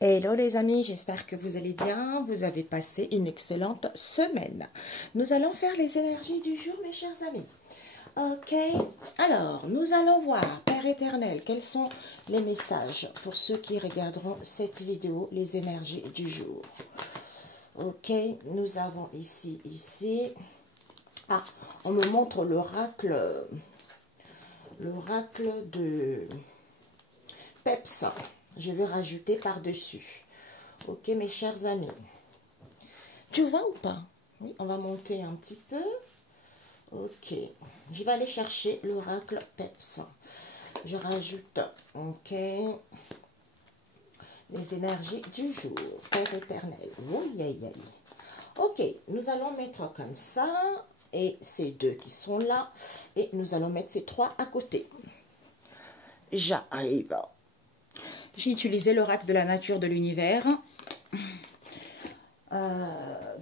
Hello les amis, j'espère que vous allez bien, vous avez passé une excellente semaine. Nous allons faire les énergies du jour mes chers amis. Ok, alors nous allons voir, Père éternel, quels sont les messages pour ceux qui regarderont cette vidéo, les énergies du jour. Ok, nous avons ici, ah, on me montre l'oracle de Peps. Je vais rajouter par-dessus. Ok, mes chers amis. Tu vois ou pas? Oui, on va monter un petit peu. Ok. Je vais aller chercher l'oracle Peps. Je rajoute, ok, les énergies du jour. Père éternel. Oui, aïe, aïe. Ok, nous allons mettre comme ça. Et ces deux qui sont là. Et nous allons mettre ces trois à côté. J'arrive. J'ai utilisé l'oracle de la nature de l'univers.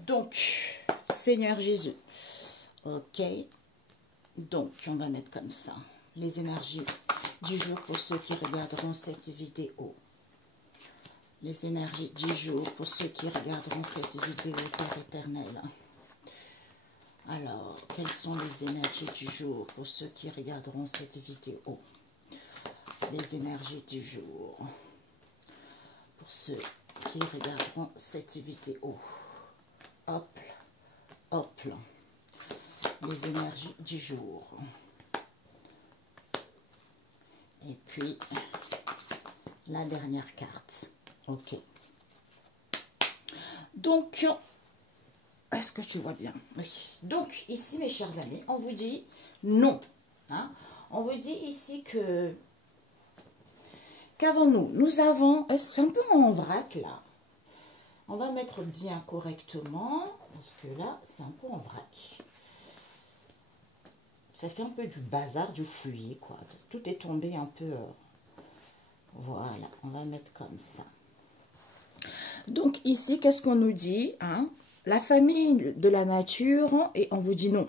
Donc, Seigneur Jésus. Ok. Donc, on va mettre comme ça. Les énergies du jour pour ceux qui regarderont cette vidéo. Les énergies du jour pour ceux qui regarderont cette vidéo, Père éternel. Alors, quelles sont les énergies du jour pour ceux qui regarderont cette vidéo? Les énergies du jour pour ceux qui regarderont cette vidéo. Hop, hop. Les énergies du jour. Et puis, la dernière carte. Ok. Donc, est-ce que tu vois bien? Oui. Donc, ici, mes chers amis, on vous dit non. Hein? On vous dit ici que qu'avons-nous? Nous avons, c'est un peu en vrac là. On va mettre bien correctement, parce que là, c'est un peu en vrac. Ça fait un peu du bazar, du fouillis, quoi. Tout est tombé un peu... voilà, on va mettre comme ça. Donc ici, qu'est-ce qu'on nous dit, hein? La famille de la nature, et on vous dit non.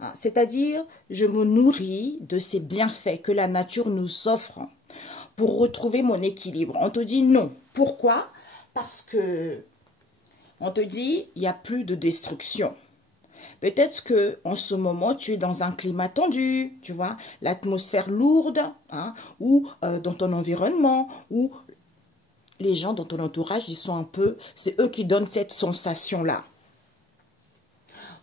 Hein? C'est-à-dire, je me nourris de ces bienfaits que la nature nous offre pour retrouver mon équilibre. On te dit non. Pourquoi? Parce que on te dit, il n'y a plus de destruction. Peut-être que en ce moment, tu es dans un climat tendu, tu vois, l'atmosphère lourde, hein, ou dans ton environnement, ou les gens dans ton entourage, ils sont un peu, c'est eux qui donnent cette sensation-là.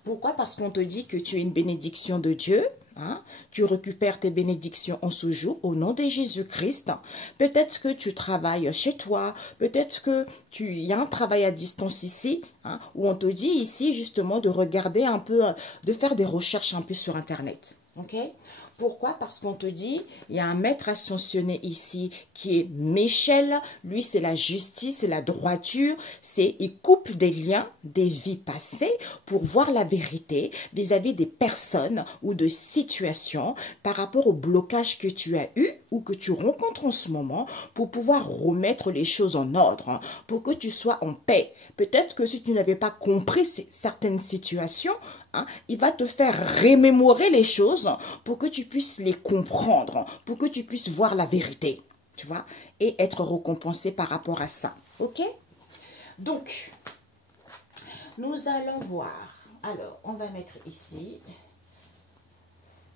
Pourquoi? Parce qu'on te dit que tu es une bénédiction de Dieu. Hein? Tu récupères tes bénédictions en ce jour au nom de Jésus-Christ. Peut-être que tu travailles chez toi, peut-être que il y a un travail à distance ici, hein, où on te dit ici justement de regarder un peu, de faire des recherches un peu sur Internet. Ok? Pourquoi? Parce qu'on te dit, il y a un maître ascensionné ici qui est Michel. Lui, c'est la justice, c'est la droiture. Il coupe des liens, des vies passées pour voir la vérité vis-à-vis des personnes ou de situations par rapport au blocage que tu as eu ou que tu rencontres en ce moment pour pouvoir remettre les choses en ordre, hein, pour que tu sois en paix. Peut-être que si tu n'avais pas compris certaines situations, hein, il va te faire remémorer les choses pour que tu puisses les comprendre, pour que tu puisses voir la vérité, tu vois, et être récompensé par rapport à ça. Ok? Donc, nous allons voir. Alors, on va mettre ici.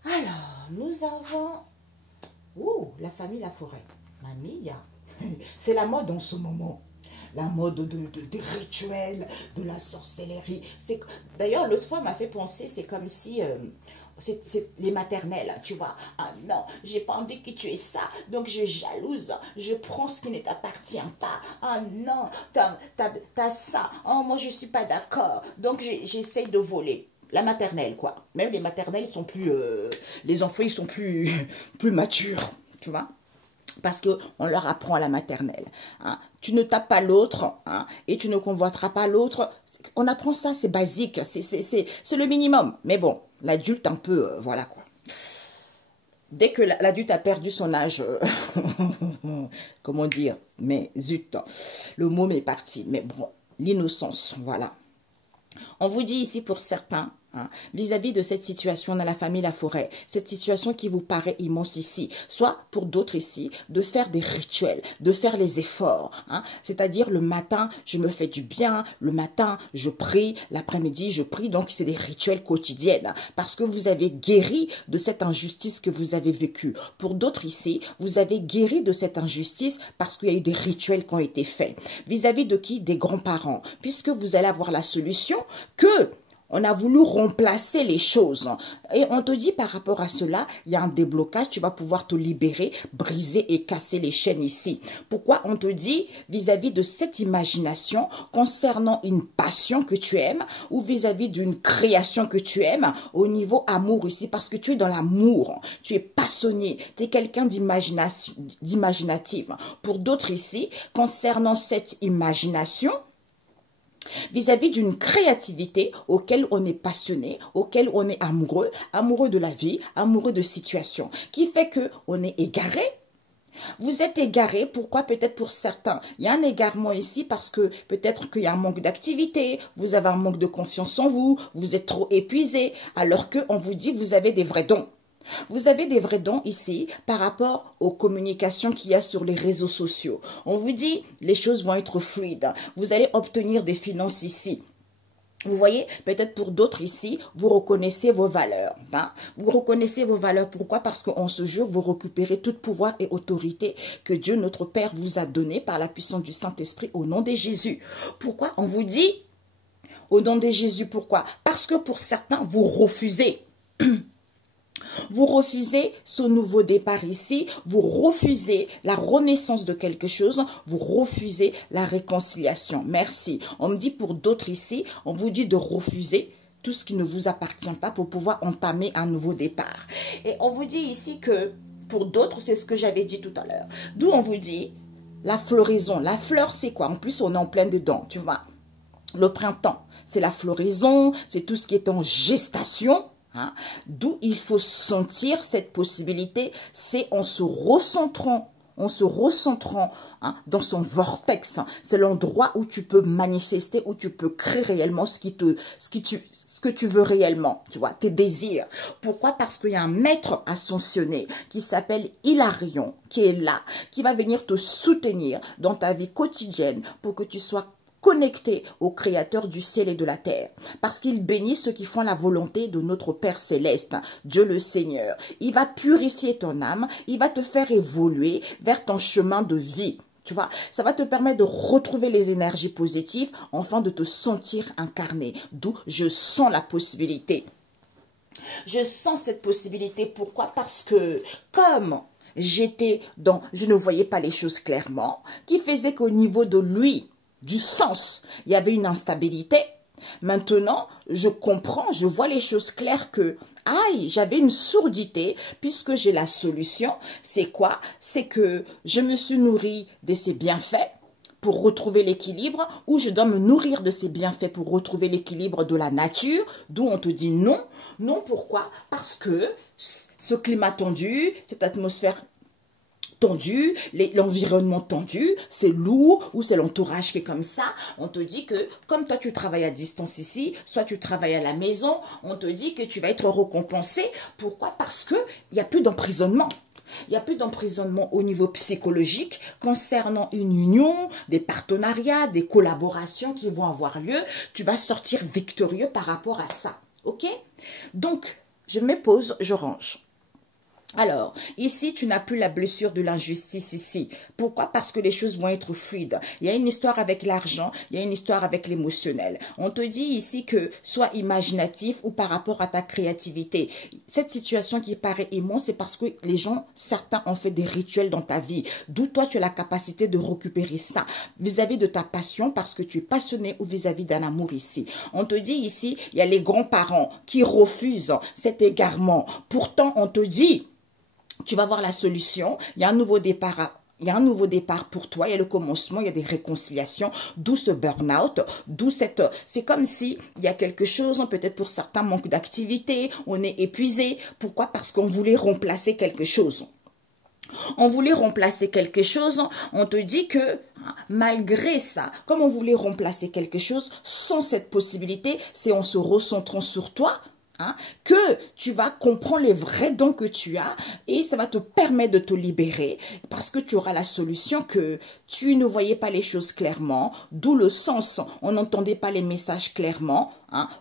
Alors, nous avons... Oh, la famille, la forêt. Mamie, c'est la mode en ce moment. La mode des rituels, de la sorcellerie. D'ailleurs, l'autre fois m'a fait penser, c'est comme si... c'est les maternelles, tu vois. Ah non, j'ai pas envie que tu aies ça, donc je jalouse, je prends ce qui ne t'appartient pas. Ah non, t'as ça. Oh, moi, je suis pas d'accord, donc j'essaye de voler. La maternelle, quoi. Même les maternelles sont plus... les enfants, ils sont plus matures, tu vois. Parce qu'on leur apprend à la maternelle. Hein. Tu ne tapes pas l'autre, hein, et tu ne convoiteras pas l'autre. On apprend ça, c'est basique, c'est le minimum. Mais bon, l'adulte un peu, voilà quoi. Dès que l'adulte a perdu son âge, comment dire, mais zut, le mot m'est parti. Mais bon, l'innocence, voilà. On vous dit ici pour certains, hein, vis-à-vis de cette situation dans la famille La Forêt, cette situation qui vous paraît immense ici, soit pour d'autres ici, de faire des rituels, de faire les efforts, hein, c'est-à-dire le matin, je me fais du bien, le matin, je prie, l'après-midi, je prie, donc c'est des rituels quotidiens, hein, parce que vous avez guéri de cette injustice que vous avez vécue. Pour d'autres ici, vous avez guéri de cette injustice parce qu'il y a eu des rituels qui ont été faits. Vis-à-vis de qui? Des grands-parents, puisque vous allez avoir la solution que on a voulu remplacer les choses. Et on te dit par rapport à cela, il y a un déblocage, tu vas pouvoir te libérer, briser et casser les chaînes ici. Pourquoi on te dit vis-à-vis de cette imagination concernant une passion que tu aimes ou vis-à-vis d'une création que tu aimes au niveau amour ici, parce que tu es dans l'amour, tu es passionné, tu es quelqu'un d'imaginatif. Pour d'autres ici, concernant cette imagination, vis-à-vis d'une créativité auquel on est passionné, auquel on est amoureux, amoureux de la vie, amoureux de situations, qui fait que on est égaré. Vous êtes égaré, pourquoi? Peut-être pour certains. Il y a un égarement ici parce que peut-être qu'il y a un manque d'activité, vous avez un manque de confiance en vous, vous êtes trop épuisé, alors qu'on vous dit vous avez des vrais dons. Vous avez des vrais dons ici par rapport aux communications qu'il y a sur les réseaux sociaux. On vous dit les choses vont être fluides. Vous allez obtenir des finances ici. Vous voyez, peut-être pour d'autres ici, vous reconnaissez vos valeurs. Hein? Vous reconnaissez vos valeurs. Pourquoi? Parce qu'en ce jour, vous récupérez tout pouvoir et autorité que Dieu, notre Père, vous a donné par la puissance du Saint-Esprit au nom de Jésus. Pourquoi? On vous dit au nom de Jésus. Pourquoi? Parce que pour certains, vous refusez. Vous refusez ce nouveau départ ici, vous refusez la renaissance de quelque chose, vous refusez la réconciliation. Merci. On me dit pour d'autres ici, on vous dit de refuser tout ce qui ne vous appartient pas pour pouvoir entamer un nouveau départ. Et on vous dit ici que pour d'autres, c'est ce que j'avais dit tout à l'heure. D'où on vous dit la floraison. La fleur, c'est quoi? En plus, on est en plein dedans, tu vois. Le printemps, c'est la floraison, c'est tout ce qui est en gestation. Hein? D'où il faut sentir cette possibilité, c'est en se recentrant, hein, dans son vortex. C'est l'endroit où tu peux manifester, où tu peux créer réellement ce que tu veux réellement, tu vois, tes désirs. Pourquoi? Parce qu'il y a un maître ascensionné qui s'appelle Hilarion, qui est là, qui va venir te soutenir dans ta vie quotidienne pour que tu sois connecté au Créateur du ciel et de la terre. Parce qu'il bénit ceux qui font la volonté de notre Père Céleste, Dieu le Seigneur. Il va purifier ton âme, il va te faire évoluer vers ton chemin de vie. Tu vois, ça va te permettre de retrouver les énergies positives, enfin de te sentir incarné. D'où je sens la possibilité. Je sens cette possibilité. Pourquoi? Parce que comme j'étais dans, je ne voyais pas les choses clairement, qui faisait qu'au niveau de lui, du sens, il y avait une instabilité. Maintenant, je comprends, je vois les choses claires que, aïe, j'avais une sourdité puisque j'ai la solution. C'est quoi? C'est que je me suis nourrie de ces bienfaits pour retrouver l'équilibre ou je dois me nourrir de ces bienfaits pour retrouver l'équilibre de la nature, d'où on te dit non. Non, pourquoi? Parce que ce climat tendu, cette atmosphère tendu, l'environnement tendu, c'est lourd ou c'est l'entourage qui est comme ça. On te dit que comme toi tu travailles à distance ici, soit tu travailles à la maison, on te dit que tu vas être récompensé. Pourquoi? Parce que il n'y a plus d'emprisonnement. Il n'y a plus d'emprisonnement au niveau psychologique concernant une union, des partenariats, des collaborations qui vont avoir lieu. Tu vas sortir victorieux par rapport à ça. Ok? Donc, je me pose, je range. Alors, ici, tu n'as plus la blessure de l'injustice ici. Pourquoi? Parce que les choses vont être fluides. Il y a une histoire avec l'argent, il y a une histoire avec l'émotionnel. On te dit ici que sois imaginatif ou par rapport à ta créativité. Cette situation qui paraît immense, c'est parce que les gens, certains ont fait des rituels dans ta vie. D'où toi, tu as la capacité de récupérer ça vis-à-vis de ta passion parce que tu es passionné ou vis-à-vis d'un amour ici. On te dit ici, il y a les grands-parents qui refusent cet égarement. Pourtant, on te dit... Tu vas voir la solution, il y a un nouveau départ. Il y a un nouveau départ pour toi, il y a le commencement, il y a des réconciliations, d'où ce burn-out, d'où cette... C'est comme si il y a quelque chose, peut-être pour certains manque d'activité, on est épuisé. Pourquoi? Parce qu'on voulait remplacer quelque chose. On voulait remplacer quelque chose, on te dit que malgré ça, comme on voulait remplacer quelque chose, sans cette possibilité, c'est en se recentrant sur toi, que tu vas comprendre les vrais dons que tu as et ça va te permettre de te libérer parce que tu auras la solution que tu ne voyais pas les choses clairement, d'où le sens, on n'entendait pas les messages clairement.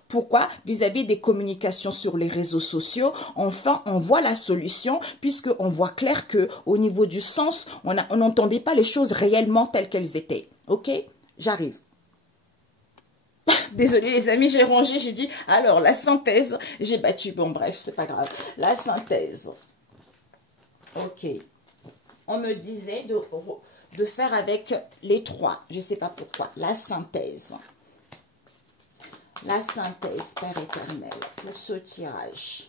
Pourquoi? Vis-à-vis des communications sur les réseaux sociaux, enfin on voit la solution puisqu'on voit clair que au niveau du sens, on n'entendait pas les choses réellement telles qu'elles étaient. Ok? J'arrive. Désolée les amis, j'ai rangé, j'ai dit, alors la synthèse, j'ai battu, bon bref, c'est pas grave. La synthèse, ok. On me disait de faire avec les trois, je sais pas pourquoi. La synthèse, Père éternel, pour ce tirage.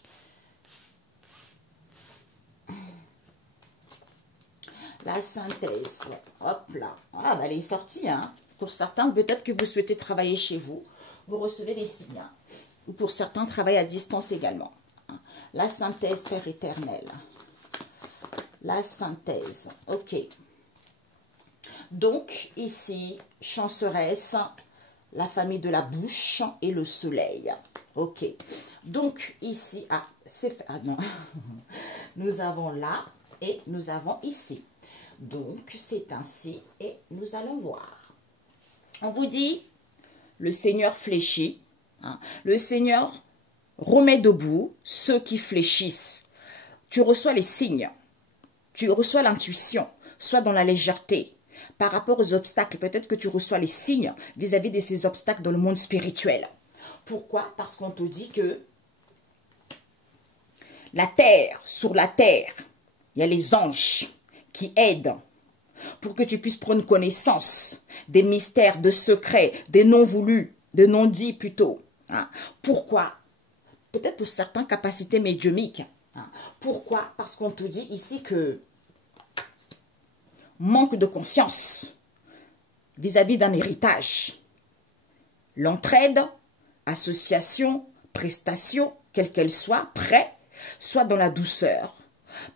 La synthèse, hop là, ah bah elle est sortie, hein. Pour certains, peut-être que vous souhaitez travailler chez vous, vous recevez des signes. Ou pour certains, travailler à distance également. La synthèse, Père éternel. La synthèse, ok. Donc, ici, chanceresse, la famille de la bouche et le soleil. Ok. Donc, ici, non. Nous avons là et nous avons ici. Donc, c'est ainsi et nous allons voir. On vous dit, le Seigneur fléchit, le Seigneur remet debout ceux qui fléchissent. Tu reçois les signes, tu reçois l'intuition, soit dans la légèreté. Par rapport aux obstacles, peut-être que tu reçois les signes vis-à-vis de ces obstacles dans le monde spirituel. Pourquoi? Parce qu'on te dit que la terre, sur la terre, il y a les anges qui aident pour que tu puisses prendre connaissance des mystères, de secrets, des non voulus, de non dits plutôt. Pourquoi? Peut-être pour certaines capacités médiumiques. Pourquoi? Parce qu'on te dit ici que manque de confiance vis-à-vis d'un héritage. L'entraide, association, prestation, quelle qu'elle soit, prêt, soit dans la douceur.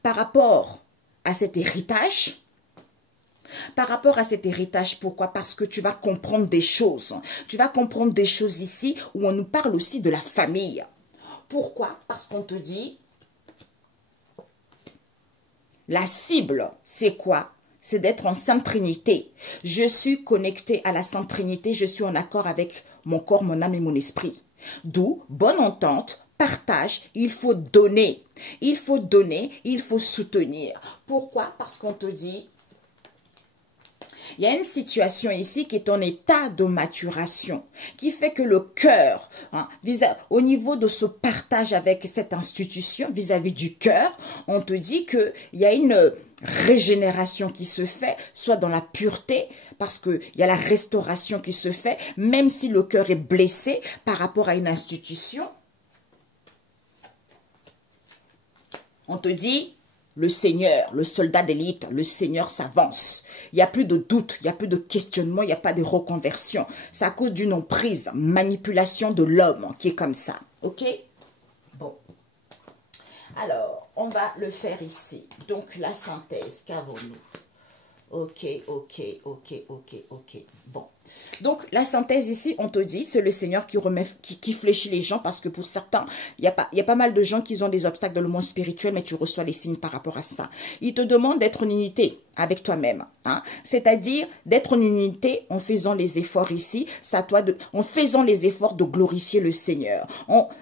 Par rapport à cet héritage, pourquoi? Parce que tu vas comprendre des choses. Tu vas comprendre des choses ici où on nous parle aussi de la famille. Pourquoi? Parce qu'on te dit, la cible, c'est quoi? C'est d'être en Sainte Trinité. Je suis connecté à la Sainte Trinité, je suis en accord avec mon corps, mon âme et mon esprit. D'où, bonne entente, partage, il faut donner. Il faut donner, il faut soutenir. Pourquoi? Parce qu'on te dit, il y a une situation ici qui est en état de maturation, qui fait que le cœur, au niveau de ce partage avec cette institution, vis-à-vis du cœur, on te dit qu'il y a une régénération qui se fait, soit dans la pureté, parce qu'il y a la restauration qui se fait, même si le cœur est blessé par rapport à une institution. On te dit, le Seigneur, le soldat d'élite, le Seigneur s'avance. Il n'y a plus de doute, il n'y a plus de questionnement, il n'y a pas de reconversion. C'est à cause d'une emprise, manipulation de l'homme qui est comme ça. Ok? Bon. Alors, on va le faire ici. Donc, la synthèse, qu'avons-nous? Ok. Bon. Donc, la synthèse ici, on te dit, c'est le Seigneur qui fléchit les gens parce que pour certains, il y a pas mal de gens qui ont des obstacles dans le monde spirituel, mais tu reçois les signes par rapport à ça. Il te demande d'être en unité avec toi-même. C'est-à-dire d'être en unité en faisant les efforts ici, en faisant les efforts de glorifier le Seigneur.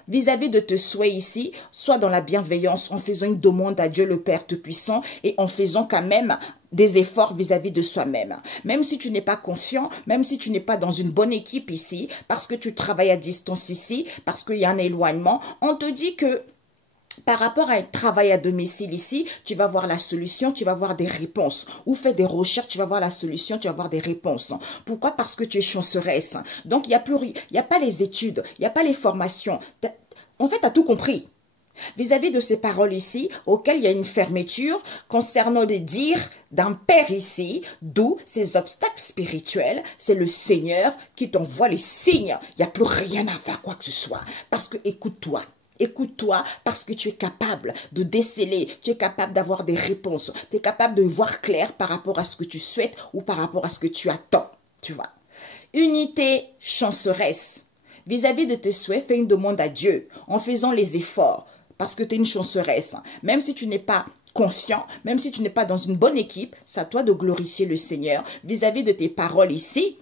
Vis-à-vis de tes souhaits ici, soit dans la bienveillance, en faisant une demande à Dieu le Père Tout-Puissant et en faisant quand même des efforts vis-à-vis de soi-même. Même si tu n'es pas confiant, même si tu n'es pas dans une bonne équipe ici, parce que tu travailles à distance ici, parce qu'il y a un éloignement, on te dit que par rapport à un travail à domicile ici, tu vas voir la solution, tu vas voir des réponses. Ou fais des recherches, tu vas voir la solution, tu vas voir des réponses. Pourquoi? Parce que tu es chanceresse. Donc, il n'y a pas les études, il n'y a pas les formations. En fait, tu as tout compris. Vis-à-vis de ces paroles ici, auxquelles il y a une fermeture concernant les dires d'un père ici, d'où ces obstacles spirituels, c'est le Seigneur qui t'envoie les signes. Il n'y a plus rien à faire quoi que ce soit. Parce que, écoute-toi, Écoute-toi parce que tu es capable de déceler, tu es capable d'avoir des réponses, tu es capable de voir clair par rapport à ce que tu souhaites ou par rapport à ce que tu attends, tu vois. Unité chanceresse. Vis-à-vis de tes souhaits, fais une demande à Dieu en faisant les efforts parce que tu es une chanceresse. Même si tu n'es pas confiant, même si tu n'es pas dans une bonne équipe, c'est à toi de glorifier le Seigneur vis-à-vis de tes paroles ici.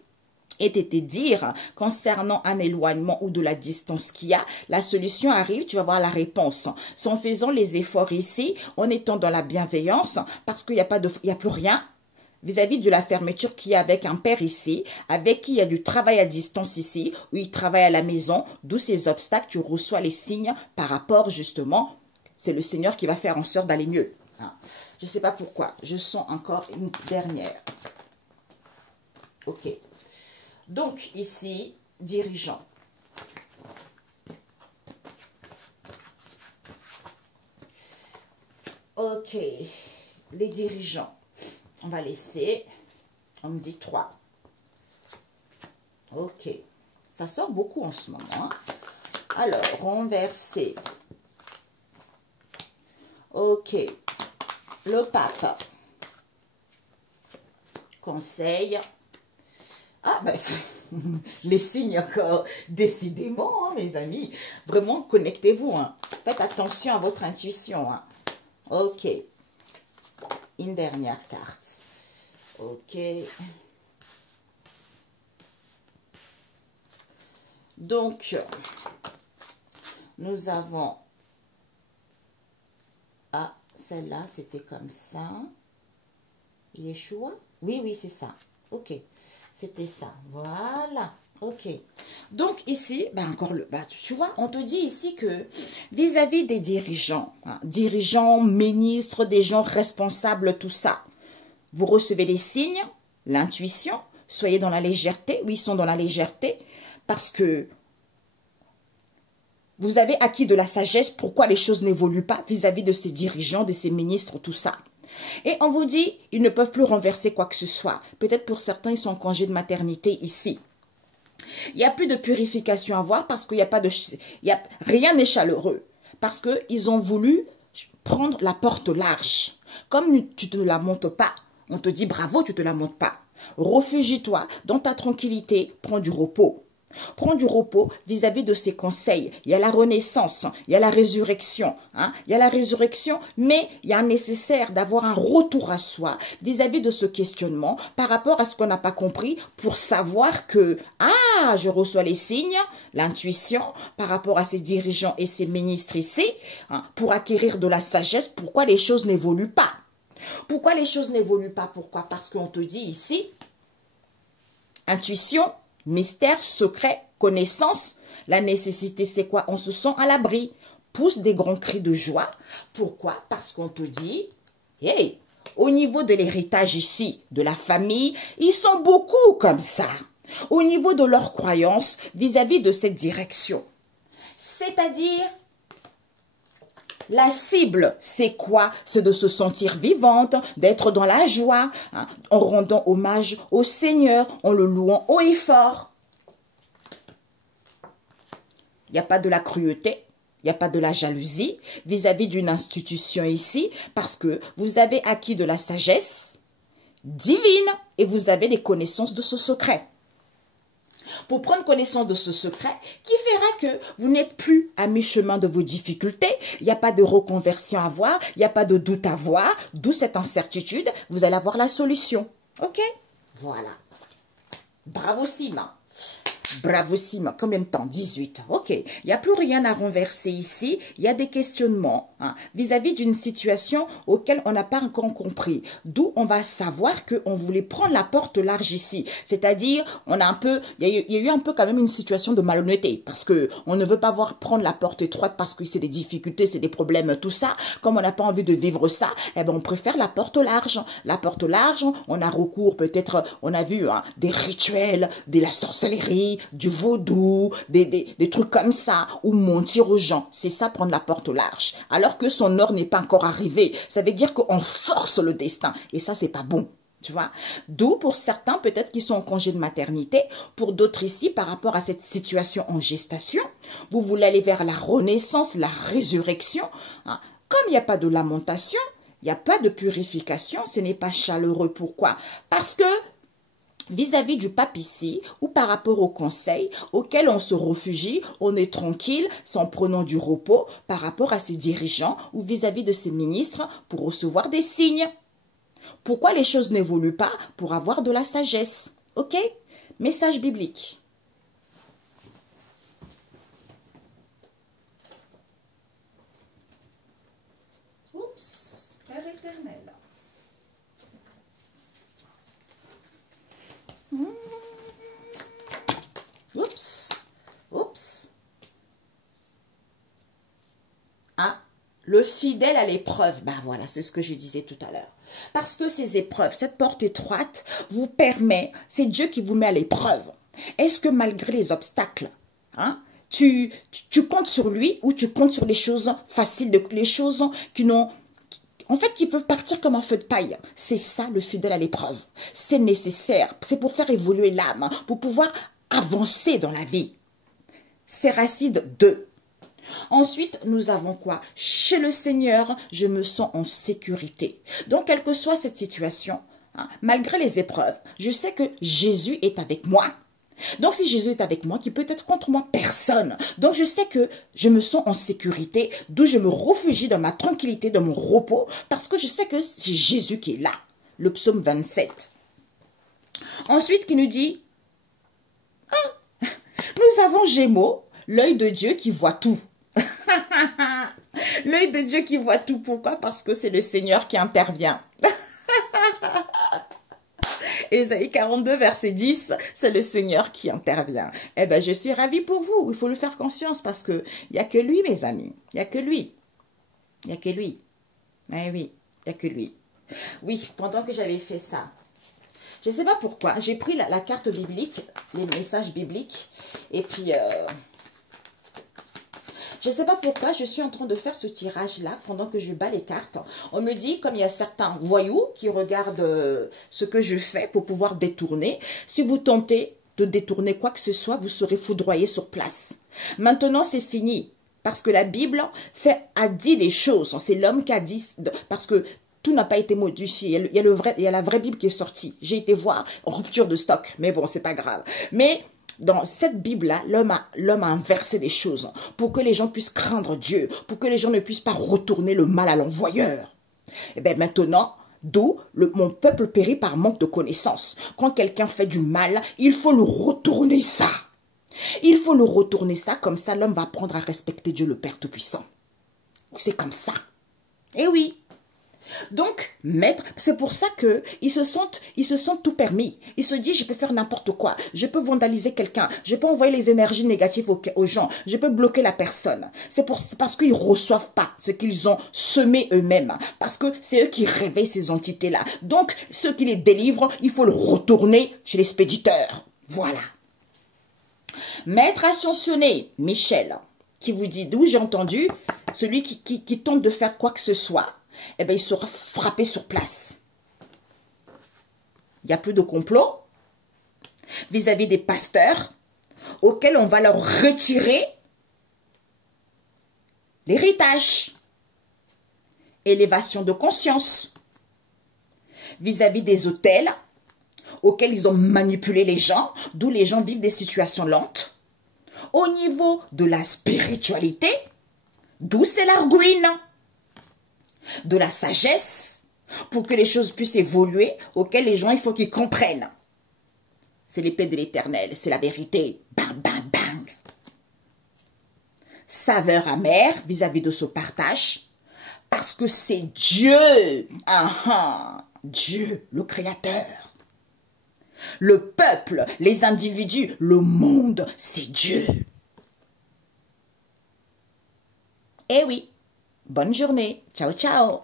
Et de te dire concernant un éloignement ou de la distance qu'il y a, la solution arrive, tu vas voir la réponse. C'est en faisant les efforts ici, en étant dans la bienveillance, parce qu'il n'y a plus rien vis-à-vis de la fermeture qu'il y a avec un père ici, avec qui il y a du travail à distance ici, où il travaille à la maison, d'où ces obstacles, tu reçois les signes par rapport justement, c'est le Seigneur qui va faire en sorte d'aller mieux. Je ne sais pas pourquoi, je sens encore une dernière. Ok. Donc, ici, dirigeant. Ok, les dirigeants. On va laisser, on me dit 3. Ok, ça sort beaucoup en ce moment. Hein. Alors, renverser. Ok, le pape. Conseil. Ah, ben, les signes encore, décidément, hein, mes amis. Vraiment, connectez-vous. Hein. Faites attention à votre intuition. Hein. Ok. Une dernière carte. Ok. Donc, nous avons... Ah, celle-là, c'était comme ça. Yeshua? Oui, oui, c'est ça. Ok. C'était ça. Voilà. Ok. Donc ici, ben encore tu vois, on te dit ici que vis-à-vis des dirigeants, hein, dirigeants, ministres, des gens responsables, tout ça, vous recevez des signes, l'intuition, soyez dans la légèreté. Oui, ils sont dans la légèreté parce que vous avez acquis de la sagesse. Pourquoi les choses n'évoluent pas vis-à-vis de ces dirigeants, de ces ministres, tout ça. Et on vous dit, ils ne peuvent plus renverser quoi que ce soit. Peut-être pour certains, ils sont en congé de maternité ici. Il n'y a plus de purification à voir parce qu'il n'y a pas de... rien n'est chaleureux. Parce qu'ils ont voulu prendre la porte large. Comme tu ne la montes pas, on te dit bravo, tu ne te la montes pas. Réfugie-toi dans ta tranquillité, prends du repos. Prends du repos vis-à-vis de ces conseils. Il y a la renaissance, il y a la résurrection. Hein? Il y a la résurrection, mais il y a un nécessaire d'avoir un retour à soi vis-à-vis de ce questionnement par rapport à ce qu'on n'a pas compris pour savoir que, ah, je reçois les signes, l'intuition par rapport à ces dirigeants et ces ministres ici, hein, pour acquérir de la sagesse, pourquoi les choses n'évoluent pas. Pourquoi les choses n'évoluent pas? Pourquoi? Parce qu'on te dit ici, intuition, mystère, secret, connaissance. La nécessité, c'est quoi? On se sent à l'abri. Pousse des grands cris de joie. Pourquoi? Parce qu'on te dit, hey, au niveau de l'héritage ici, de la famille, ils sont beaucoup comme ça. Au niveau de leurs croyances vis-à-vis de cette direction. C'est-à-dire, la cible, c'est quoi? C'est de se sentir vivante, d'être dans la joie, hein, en rendant hommage au Seigneur, en le louant haut et fort. Il n'y a pas de la cruauté, il n'y a pas de la jalousie vis-à-vis d'une institution ici, parce que vous avez acquis de la sagesse divine et vous avez des connaissances de ce secret. Pour prendre connaissance de ce secret qui fera que vous n'êtes plus à mi-chemin de vos difficultés. Il n'y a pas de reconversion à voir, il n'y a pas de doute à voir, d'où cette incertitude. Vous allez avoir la solution. Ok? Voilà. Bravo Sima. Bravo Sima. Combien de temps? 18. Ok. Il n'y a plus rien à renverser ici. Il y a des questionnements vis-à-vis d'une situation auquel on n'a pas encore compris. D'où on va savoir qu'on voulait prendre la porte large ici. C'est-à-dire, on a un peu, il y a eu un peu quand même une situation de malhonnêteté. Parce que on ne veut pas voir prendre la porte étroite parce que c'est des difficultés, c'est des problèmes, tout ça. Comme on n'a pas envie de vivre ça, eh ben on préfère la porte large. La porte large, on a recours peut-être, on a vu des rituels, de la sorcellerie, du vaudou, des trucs comme ça, ou mentir aux gens. C'est ça, prendre la porte large. Alors que son heure n'est pas encore arrivée. Ça veut dire qu'on force le destin. Et ça, c'est pas bon. Tu vois, d'où pour certains, peut-être qu'ils sont en congé de maternité, pour d'autres ici, par rapport à cette situation en gestation, vous voulez aller vers la renaissance, la résurrection. Hein. Comme il n'y a pas de lamentation, il n'y a pas de purification, ce n'est pas chaleureux. Pourquoi? Parce que vis-à-vis du pape ici, ou par rapport au conseil auquel on se réfugie, on est tranquille, sans prenant du repos, par rapport à ses dirigeants ou vis-à-vis de ses ministres pour recevoir des signes. Pourquoi les choses n'évoluent pas? Pour avoir de la sagesse. Ok? Message biblique. Oups, Père éternel. Oups, oups. Ah, le fidèle à l'épreuve. Ben voilà, c'est ce que je disais tout à l'heure. Parce que ces épreuves, cette porte étroite vous permet, c'est Dieu qui vous met à l'épreuve. Est-ce que malgré les obstacles, hein, tu comptes sur lui ou tu comptes sur les choses faciles, les choses qui n'ont... En fait, qui peuvent partir comme un feu de paille. C'est ça le fidèle à l'épreuve. C'est nécessaire. C'est pour faire évoluer l'âme, pour pouvoir avancer dans la vie. Séracide 2. Ensuite, nous avons quoi? Chez le Seigneur, je me sens en sécurité. Donc, quelle que soit cette situation, hein, malgré les épreuves, je sais que Jésus est avec moi. Donc, si Jésus est avec moi, qui peut être contre moi? Personne. Donc, je sais que je me sens en sécurité, d'où je me réfugie dans ma tranquillité, dans mon repos, parce que je sais que c'est Jésus qui est là. Le psaume 27. Ensuite, qui nous dit, ah, nous avons Gémeaux, l'œil de Dieu qui voit tout. L'œil de Dieu qui voit tout. Pourquoi? Parce que c'est le Seigneur qui intervient. Ésaïe 42, verset 10, c'est le Seigneur qui intervient. Eh bien, je suis ravie pour vous. Il faut lui faire confiance parce qu'il n'y a que lui, mes amis. Il n'y a que lui. Il n'y a que lui. Eh oui, il n'y a que lui. Oui, pendant que j'avais fait ça, je ne sais pas pourquoi, j'ai pris la carte biblique, les messages bibliques, et puis... je ne sais pas pourquoi je suis en train de faire ce tirage-là pendant que je bats les cartes. On me dit, comme il y a certains voyous qui regardent ce que je fais pour pouvoir détourner, si vous tentez de détourner quoi que ce soit, vous serez foudroyé sur place. Maintenant, c'est fini. Parce que la Bible a dit des choses. C'est l'homme qui a dit, parce que tout n'a pas été modifié. Il y a la vraie Bible qui est sortie. J'ai été voir en rupture de stock. Mais bon, c'est pas grave. Mais... dans cette Bible-là, l'homme a inversé des choses pour que les gens puissent craindre Dieu, pour que les gens ne puissent pas retourner le mal à l'envoyeur. Et bien maintenant, d'où mon peuple périt par manque de connaissance. Quand quelqu'un fait du mal, il faut le retourner ça. Il faut le retourner ça, comme ça l'homme va apprendre à respecter Dieu le Père Tout-Puissant. C'est comme ça. Eh oui. Donc, maître, c'est pour ça qu'ils se sentent tout permis. Ils se disent, je peux faire n'importe quoi. Je peux vandaliser quelqu'un. Je peux envoyer les énergies négatives aux gens. Je peux bloquer la personne. C'est parce qu'ils ne reçoivent pas ce qu'ils ont semé eux-mêmes. Parce que c'est eux qui réveillent ces entités-là. Donc, ceux qui les délivrent, il faut le retourner chez l'expéditeur. Voilà. Maître ascensionné, Michel, qui vous dit, d'où j'ai entendu, celui qui tente de faire quoi que ce soit, eh bien, il sera frappé sur place. Il n'y a plus de complot vis-à-vis des pasteurs auxquels on va leur retirer l'héritage. Élévation de conscience vis-à-vis des hôtels auxquels ils ont manipulé les gens, d'où les gens vivent des situations lentes. Au niveau de la spiritualité, d'où c'est la ruine. De la sagesse pour que les choses puissent évoluer, auxquelles les gens, il faut qu'ils comprennent. C'est l'épée de l'Éternel, c'est la vérité. Bang, bang, bang. Saveur amère vis-à-vis de ce partage, parce que c'est Dieu, Dieu, le Créateur. Le peuple, les individus, le monde, c'est Dieu. Eh oui. Bonne journée. Ciao, ciao.